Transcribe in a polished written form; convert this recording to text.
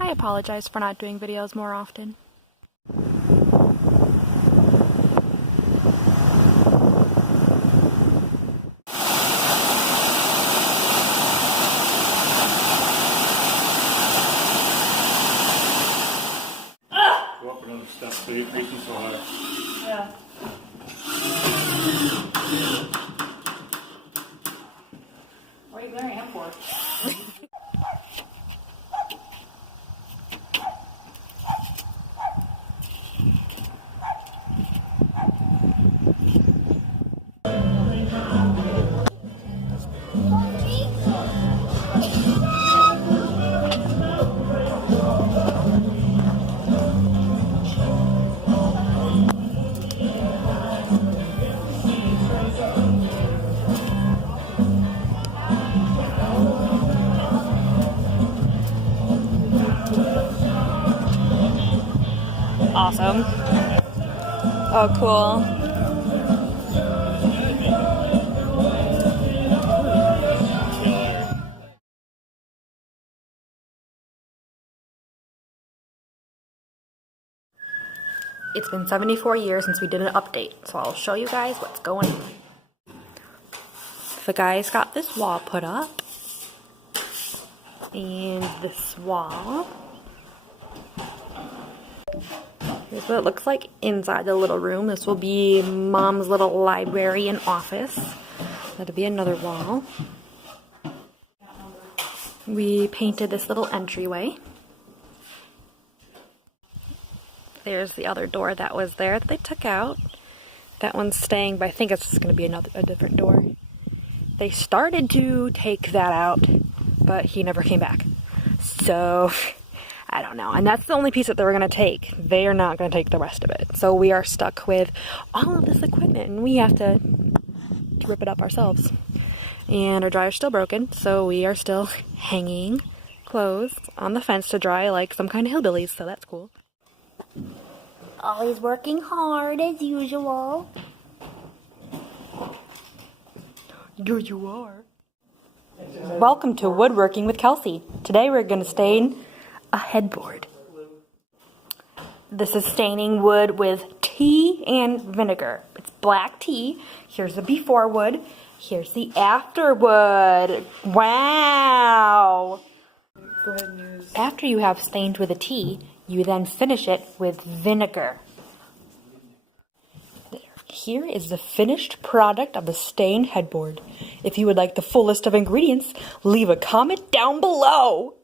I apologize for not doing videos more often. Go up another step, so you're reaching so high. Yeah. What are you glaring him for? Awesome. Oh, cool. It's been 74 years since we did an update, so I'll show you guys what's going on. The guys got this wall put up, and this wall. Here's what it looks like inside the little room. This will be Mom's little library and office. That'll be another wall. We painted this little entryway. There's the other door that was there that they took out. That one's staying, but I think it's just going to be a different door. They started to take that out, but he never came back. So, I don't know. And that's the only piece that they were going to take. They are not going to take the rest of it. So we are stuck with all of this equipment, and we have to rip it up ourselves. And our dryer's still broken, so we are still hanging clothes on the fence to dry like some kind of hillbillies, so that's cool. Always working hard as usual. Here you are. Welcome to Woodworking with Kelsey. Today we're going to stain a headboard. This is staining wood with tea and vinegar. It's black tea. Here's the before wood. Here's the after wood. Wow! Go ahead and use. After you have stained with a tea, you then finish it with vinegar. There. Here is the finished product of the stained headboard. If you would like the full list of ingredients, leave a comment down below.